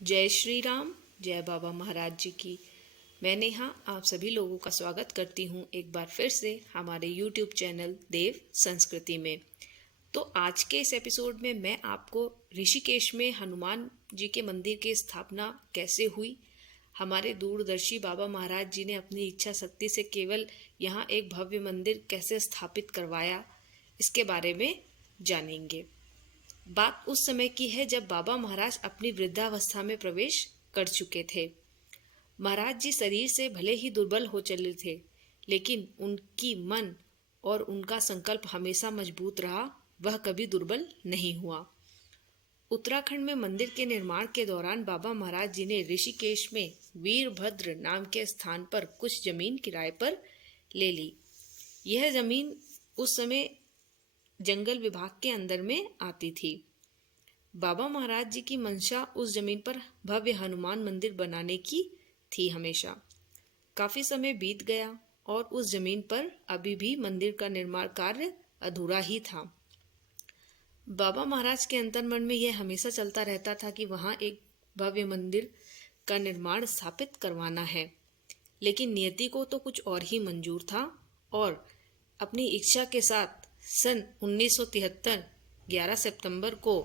जय श्री राम, जय बाबा महाराज जी की। मैं नेहा आप सभी लोगों का स्वागत करती हूँ एक बार फिर से हमारे YouTube चैनल देव संस्कृति में। तो आज के इस एपिसोड में मैं आपको ऋषिकेश में हनुमान जी के मंदिर की स्थापना कैसे हुई, हमारे दूरदर्शी बाबा महाराज जी ने अपनी इच्छा शक्ति से केवल यहाँ एक भव्य मंदिर कैसे स्थापित करवाया, इसके बारे में जानेंगे। बात उस समय की है जब बाबा महाराज अपनी वृद्धावस्था में प्रवेश कर चुके थे। महाराज जी शरीर से भले ही दुर्बल हो चले थे, लेकिन उनकी मन और उनका संकल्प हमेशा मजबूत रहा, वह कभी दुर्बल नहीं हुआ। उत्तराखंड में मंदिर के निर्माण के दौरान बाबा महाराज जी ने ऋषिकेश में वीरभद्र नाम के स्थान पर कुछ जमीन किराए पर ले ली। यह जमीन उस समय जंगल विभाग के अंदर में आती थी। बाबा महाराज जी की मंशा उस जमीन पर भव्य हनुमान मंदिर बनाने की थी हमेशा। काफी समय बीत गया और उस जमीन पर अभी भी मंदिर का निर्माण कार्य अधूरा ही था। बाबा महाराज के अंतर्मन में यह हमेशा चलता रहता था कि वहां एक भव्य मंदिर का निर्माण स्थापित करवाना है, लेकिन नियति को तो कुछ और ही मंजूर था और अपनी इच्छा के साथ सन 1973 11 सितंबर को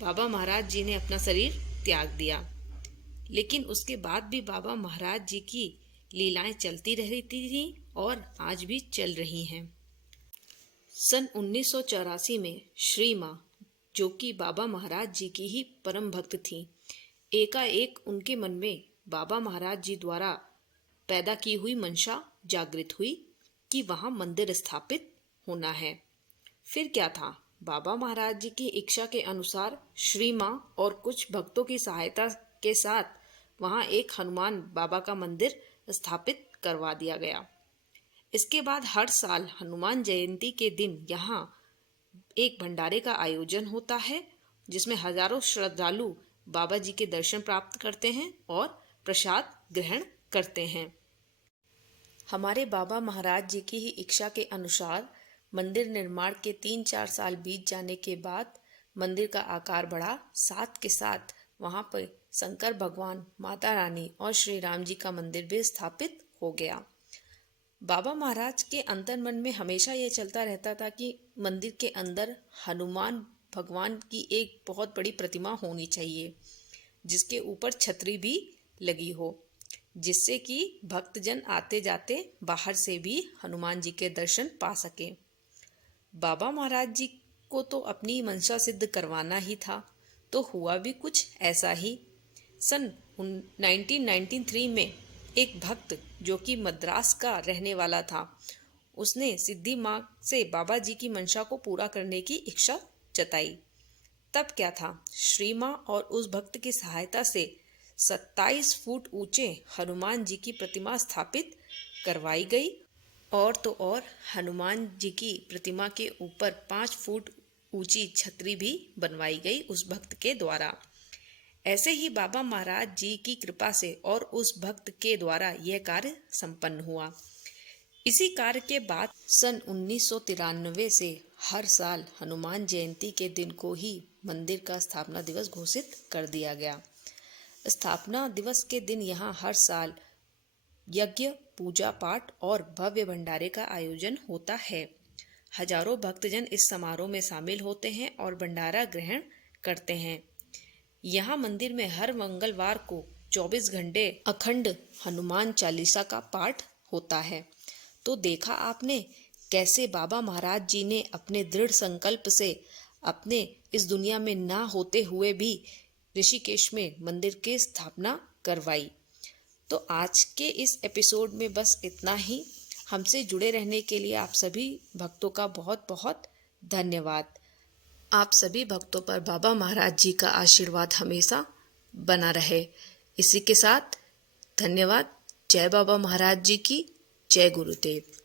बाबा महाराज जी ने अपना शरीर त्याग दिया। लेकिन उसके बाद भी बाबा महाराज जी की लीलाएं चलती रहती थी और आज भी चल रही हैं। सन 1984 में श्री माँ, जो कि बाबा महाराज जी की ही परम भक्त थी, एकाएक उनके मन में बाबा महाराज जी द्वारा पैदा की हुई मंशा जागृत हुई कि वहां मंदिर स्थापित होना है। फिर क्या था, बाबा महाराज जी की इच्छा के अनुसार श्री माँ और कुछ भक्तों की सहायता के साथ वहां एक हनुमान बाबा का मंदिर स्थापित करवा दिया गया। इसके बाद हर साल हनुमान जयंती के दिन यहाँ एक भंडारे का आयोजन होता है, जिसमें हजारों श्रद्धालु बाबा जी के दर्शन प्राप्त करते हैं और प्रसाद ग्रहण करते हैं। हमारे बाबा महाराज जी की ही इच्छा के अनुसार मंदिर निर्माण के 3-4 साल बीत जाने के बाद मंदिर का आकार बढ़ा, साथ के साथ वहां पर शंकर भगवान, माता रानी और श्री राम जी का मंदिर भी स्थापित हो गया। बाबा महाराज के अंतर्मन में हमेशा यह चलता रहता था कि मंदिर के अंदर हनुमान भगवान की एक बहुत बड़ी प्रतिमा होनी चाहिए, जिसके ऊपर छतरी भी लगी हो, जिससे कि भक्तजन आते जाते बाहर से भी हनुमान जी के दर्शन पा सके। बाबा महाराज जी को तो अपनी मंशा सिद्ध करवाना ही था, तो हुआ भी कुछ ऐसा ही। सन 1993 में एक भक्त जो कि मद्रास का रहने वाला था, उसने सिद्धि माँ से बाबा जी की मंशा को पूरा करने की इच्छा जताई। तब क्या था, श्री माँ और उस भक्त की सहायता से 27 फुट ऊंचे हनुमान जी की प्रतिमा स्थापित करवाई गई और तो और हनुमान जी की प्रतिमा के ऊपर 5 फुट ऊंची छतरी भी बनवाई गई उस भक्त के द्वारा। ऐसे ही बाबा महाराज जी की कृपा से और उस भक्त के द्वारा यह कार्य संपन्न हुआ। इसी कार्य के बाद सन 1993 से हर साल हनुमान जयंती के दिन को ही मंदिर का स्थापना दिवस घोषित कर दिया गया। स्थापना दिवस के दिन यहाँ हर साल यज्ञ, पूजा पाठ और भव्य भंडारे का आयोजन होता है। हजारों भक्तजन इस समारोह में शामिल होते हैं और भंडारा ग्रहण करते हैं। यहाँ मंदिर में हर मंगलवार को 24 घंटे अखंड हनुमान चालीसा का पाठ होता है। तो देखा आपने कैसे बाबा महाराज जी ने अपने दृढ़ संकल्प से अपने इस दुनिया में ना होते हुए भी ऋषिकेश में मंदिर की स्थापना करवाई। तो आज के इस एपिसोड में बस इतना ही। हमसे जुड़े रहने के लिए आप सभी भक्तों का बहुत बहुत धन्यवाद। आप सभी भक्तों पर बाबा महाराज जी का आशीर्वाद हमेशा बना रहे। इसी के साथ धन्यवाद। जय बाबा महाराज जी की, जय गुरुदेव।